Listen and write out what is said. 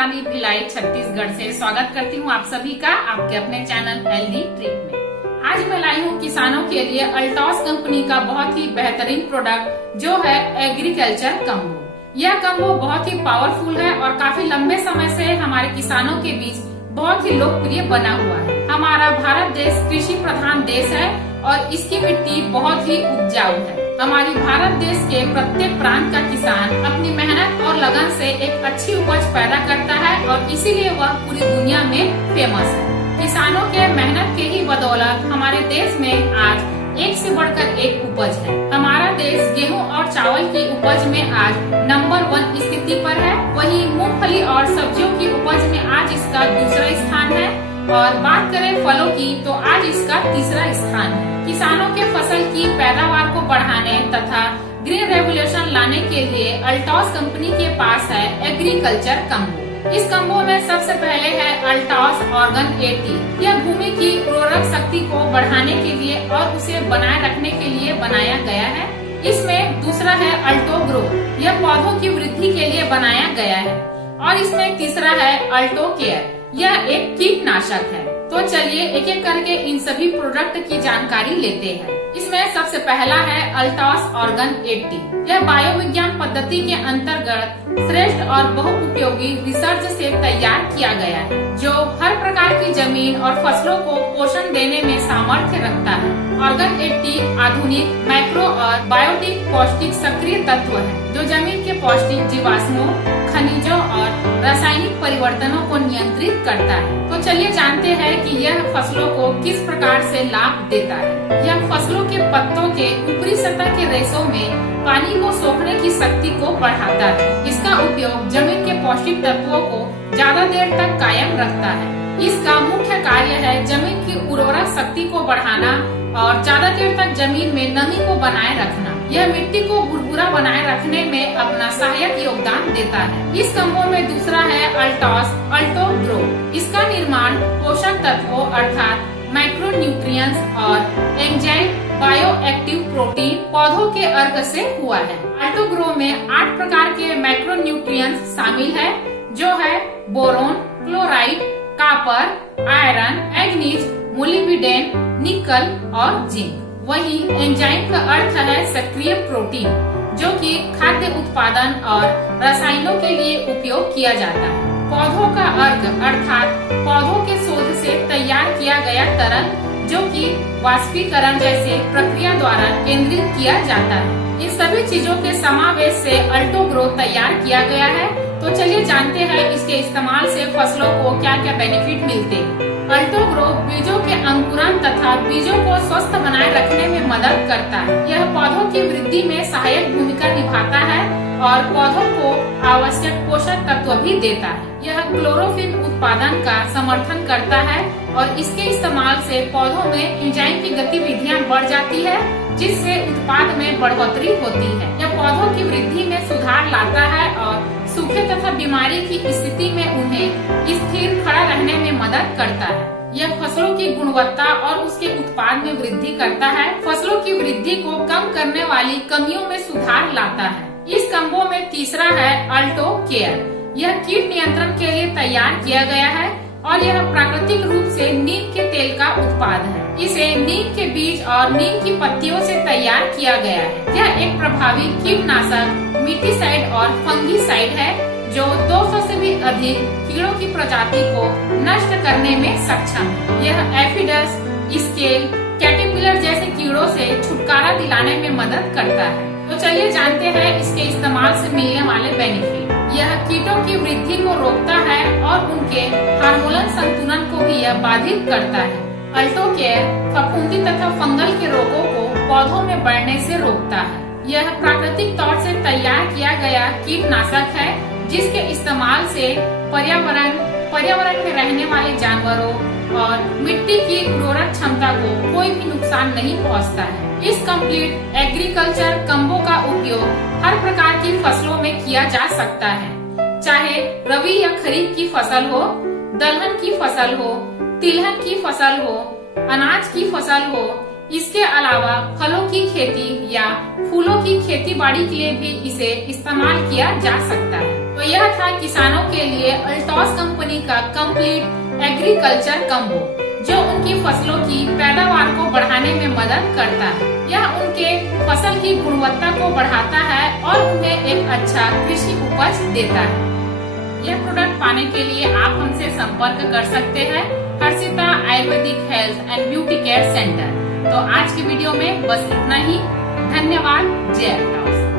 रानी भिलाई छत्तीसगढ़ से स्वागत करती हूँ आप सभी का आपके अपने चैनल हेल्दी ट्रिक में। आज मैं लाई हूँ किसानों के लिए अल्टॉस कंपनी का बहुत ही बेहतरीन प्रोडक्ट जो है एग्रीकल्चर कम्बो। यह कम्बो बहुत ही पावरफुल है और काफी लंबे समय से हमारे किसानों के बीच बहुत ही लोकप्रिय बना हुआ है। हमारा भारत देश कृषि प्रधान देश है और इसकी मिट्टी बहुत ही उपजाऊ है। हमारी भारत देश के प्रत्येक प्रांत का किसान अपनी मेहनत और लगन से एक अच्छी उपज पैदा करता है और इसीलिए वह पूरी दुनिया में फेमस है। किसानों के मेहनत के ही बदौलत हमारे देश में आज एक से बढ़कर एक उपज है। हमारा देश गेहूं और चावल की उपज में आज नंबर 1 स्थिति पर है। वहीं मूंगफली और सब्जियों की उपज में आज इसका दूसरा स्थान है और बात करें फलों की तो आज इसका तीसरा स्थान है। किसानों के फसल की पैदावार को बढ़ाने तथा ग्रीन रेवोल्यूशन लाने के लिए अल्टॉस कंपनी के पास है एग्रीकल्चर कम्बो। इस कम्बो में सबसे पहले है अल्टॉस ऑर्गन 80। यह भूमि की उर्वरक शक्ति को बढ़ाने के लिए और उसे बनाए रखने के लिए बनाया गया है। इसमें दूसरा है अल्टो ग्रो। यह पौधों की वृद्धि के लिए बनाया गया है और इसमें तीसरा है अल्टो केयर। यह एक कीटनाशक है। तो चलिए एक एक करके इन सभी प्रोडक्ट की जानकारी लेते हैं। इसमें सबसे पहला है अल्टॉस ऑर्गन 80। यह बायोविज्ञान पद्धति के अंतर्गत श्रेष्ठ और बहुउपयोगी रिसर्च से तैयार किया गया है जो हर प्रकार की जमीन और फसलों को पोषण देने में सामर्थ्य रखता है। ऑर्गन 80 आधुनिक माइक्रो और बायोटिक पौष्टिक सक्रिय तत्व है जो जमीन के पौष्टिक जीवाश्मों, खनिजों और रासायनिक परिवर्तनों को नियंत्रित करता है। तो चलिए जानते हैं कि यह फसलों को किस प्रकार से लाभ देता है। यह फसलों के पत्तों के ऊपरी सतह के रेशों में पानी को सोखने की शक्ति को बढ़ाता है। इसका उपयोग जमीन के पौष्टिक तत्वों को ज्यादा देर तक कायम रखता है। इसका मुख्य कार्य है जमीन की उर्वरक शक्ति को बढ़ाना और ज्यादा देर तक जमीन में नमी को बनाए रखना। यह मिट्टी को भुरभुरा बनाए रखने में अपना सहायक योगदान देता है। इस कम्बो में दूसरा है अल्टॉस अल्टो ग्रो। इसका निर्माण पोषक तत्वों अर्थात माइक्रो न्यूट्रिएंट्स और एंजाइम बायो एक्टिव प्रोटीन पौधों के अर्क से हुआ है। अल्टो ग्रो में 8 प्रकार के माइक्रो न्यूट्रिएंट्स शामिल है जो है boron, chloride, copper, iron, manganese, molybdenum, निकल और जिंक। वही एंजाइम का अर्थ है सक्रिय प्रोटीन जो कि खाद्य उत्पादन और रसायनों के लिए उपयोग किया जाता है। पौधों का अर्क अर्थात पौधों के शोध से तैयार किया गया तरल जो कि वाष्पीकरण जैसे प्रक्रिया द्वारा केंद्रित किया जाता है। इन सभी चीजों के समावेश से अल्टो ग्रो तैयार किया गया है। तो चलिए जानते हैं इसके इस्तेमाल से फसलों को क्या क्या बेनिफिट मिलते हैं। अल्टो ग्रो बीजों के अंकुरन तथा बीजों को स्वस्थ बनाए रखने में मदद करता है। यह पौधों की वृद्धि में सहायक भूमिका निभाता है और पौधों को आवश्यक पोषक तत्व भी देता है। यह क्लोरोफिल उत्पादन का समर्थन करता है और इसके इस्तेमाल से पौधों में एंजाइम की गतिविधियां बढ़ जाती है जिससे उत्पाद में बढ़ोतरी होती है। यह पौधों की वृद्धि में सुधार लाता है और सूखे तथा बीमारी की स्थिति में उन्हें स्थिर खड़ा रहने में मदद करता है। यह फसलों की गुणवत्ता और उसके उत्पाद में वृद्धि करता है। फसलों की वृद्धि को कम करने वाली कमियों में सुधार लाता है। इस कम्बो में तीसरा है अल्टो केयर। यह कीट नियंत्रण के लिए तैयार किया गया है और यह प्राकृतिक रूप से नीम के तेल का उत्पाद है। इसे नीम के बीज और नीम की पत्तियों से तैयार किया गया है। यह एक प्रभावी कीटनाशक, मिटीसाइड और फंगीसाइड है जो 200 से भी अधिक कीड़ों की प्रजाति को नष्ट करने में सक्षम है। यह एफिडस, स्केल, कैटरपिलर जैसे कीड़ों से छुटकारा दिलाने में मदद करता है। तो चलिए जानते हैं इसके इस्तेमाल से मिलने वाले बेनिफिट। यह कीटों की वृद्धि को रोकता है और उनके हार्मोनल संतुलन को भी यह बाधित करता है। अल्टो केयर फफूंदी तथा फंगल के रोगों को पौधों में बढ़ने से रोकता है। यह प्राकृतिक तौर से तैयार किया गया कीटनाशक है जिसके इस्तेमाल से पर्यावरण में रहने वाले जानवरों और मिट्टी की उर्वरक क्षमता को कोई भी नुकसान नहीं पहुंचता है। इस कंप्लीट एग्रीकल्चर कम्बो का उपयोग हर प्रकार की फसलों में किया जा सकता है, चाहे रबी या खरीफ की फसल हो, दलहन की फसल हो, तिलहन की फसल हो, अनाज की फसल हो। इसके अलावा फलों की खेती या फूलों की खेती बाड़ी के लिए भी इसे इस्तेमाल किया जा सकता है। तो यह था किसानों के लिए अल्टॉस कंपनी का कंप्लीट एग्रीकल्चर कम्बो, जो उनकी फसलों की पैदावार को बढ़ाने में मदद करता है। यह उनके फसल की गुणवत्ता को बढ़ाता है और उन्हें एक अच्छा कृषि उपज देता है। यह प्रोडक्ट पाने के लिए आप हमसे संपर्क कर सकते हैं Harshita Ayurvedic health and beauty care centre. तो आज की वीडियो में बस इतना ही। धन्यवाद। जय अल्टॉस।